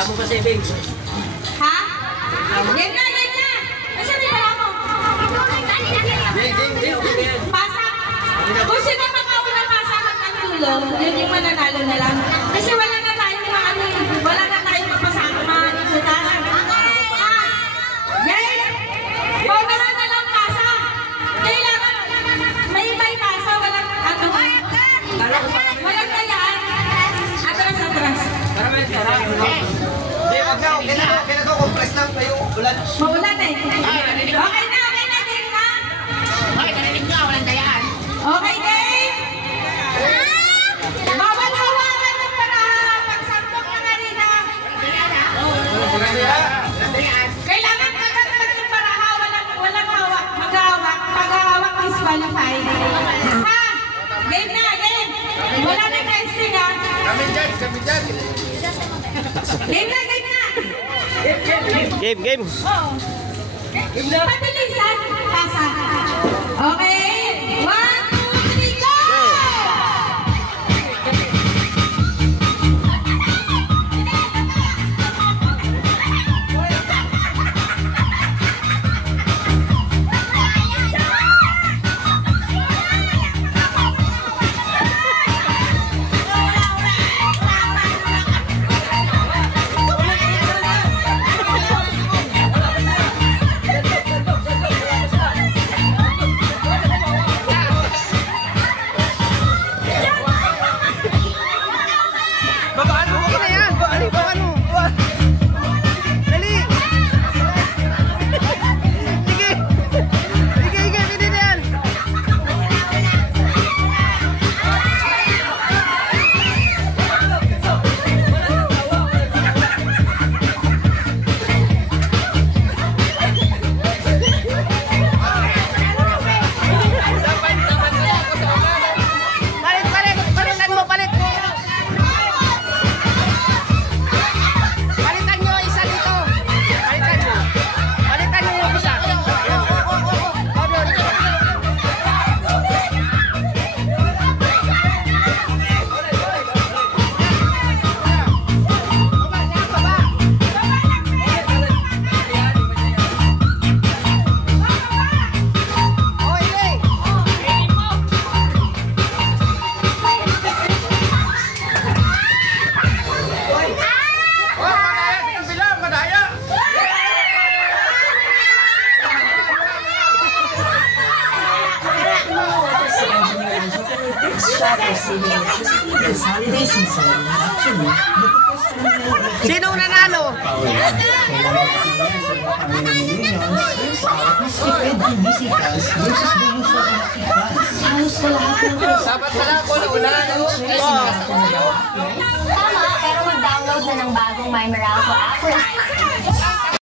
Reklamo kasi, babe. Ha? Game na! Asa na pala mo? Game. Pasa! Kung sino makawala pasa hanggang dulo, yun yung mananalo na lang. Kasi wala na tayong wala na tayong mapasama. Game! Paunahan na lang pasa! Kailangan may pasa, walang walang kayaan. Atras. Para may sarap. Hindi, wag na. Okay na to. Compress lang kayo. Ulan. Maulan eh. Okay na, game na. Ay, kanilig ka, walang dayaan. Okay, game! Bawal hawakan ng paraha. Pagsampok na kanina. Kailangan agad ng paraha. Walang hawak. Maghahawak. Paghahawak disqualified. Ha? Game na, game! Wala na testing ha. Kami dyan. Game na! Game. Oo. Pabilisan. Pasa. Okay. 1, 2, 3, go! Sinong nanalo? Dapat pala ako na ulan. Tama, pero mag-download na ng bagong My Meralco app.